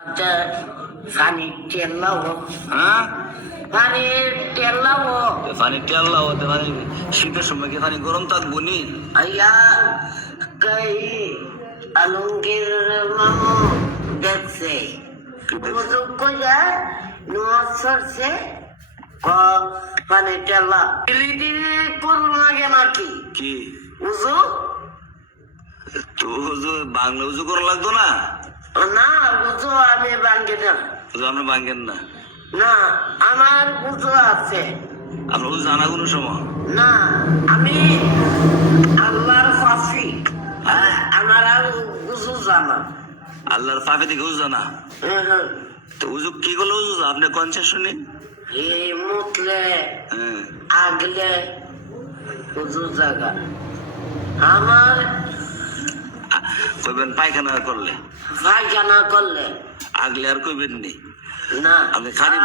আচ্ছা, পানি তেল লাও, হ্যাঁ পানি তেল লাও। পানি টেল্লা হতে পানি শীতের সময় কি পানি গরম থাকবো নি? আইয়া কই আলমগীর মামু দেখছে বুঝুক কইয়া নোয়াজ সরছে পানি তেলা দিলি করুন লাগে নাকি কি উজু তো হুজুর বাংলা উজু করা লাগতো না? না উজু আমি ভাঙ্গি না হুজুর আপনি ভাঙেন না? না আমার উজু আছে আপনার উজু জানা কোনো সময়? না আমি আল্লাহর ফাঁসি আমার আর উজু জানা আল্লাহর পাপে থেকে উজু জানা? তো উজু কি করলে উজু আপনি কনসে শুনি? এই মুতলে হ্যাঁ আগলে উজু জায়গা আমার কইবেন পায়খানা করলে, পায়খানা করলে আগলে আর কইবেন নি? না আপনি খালি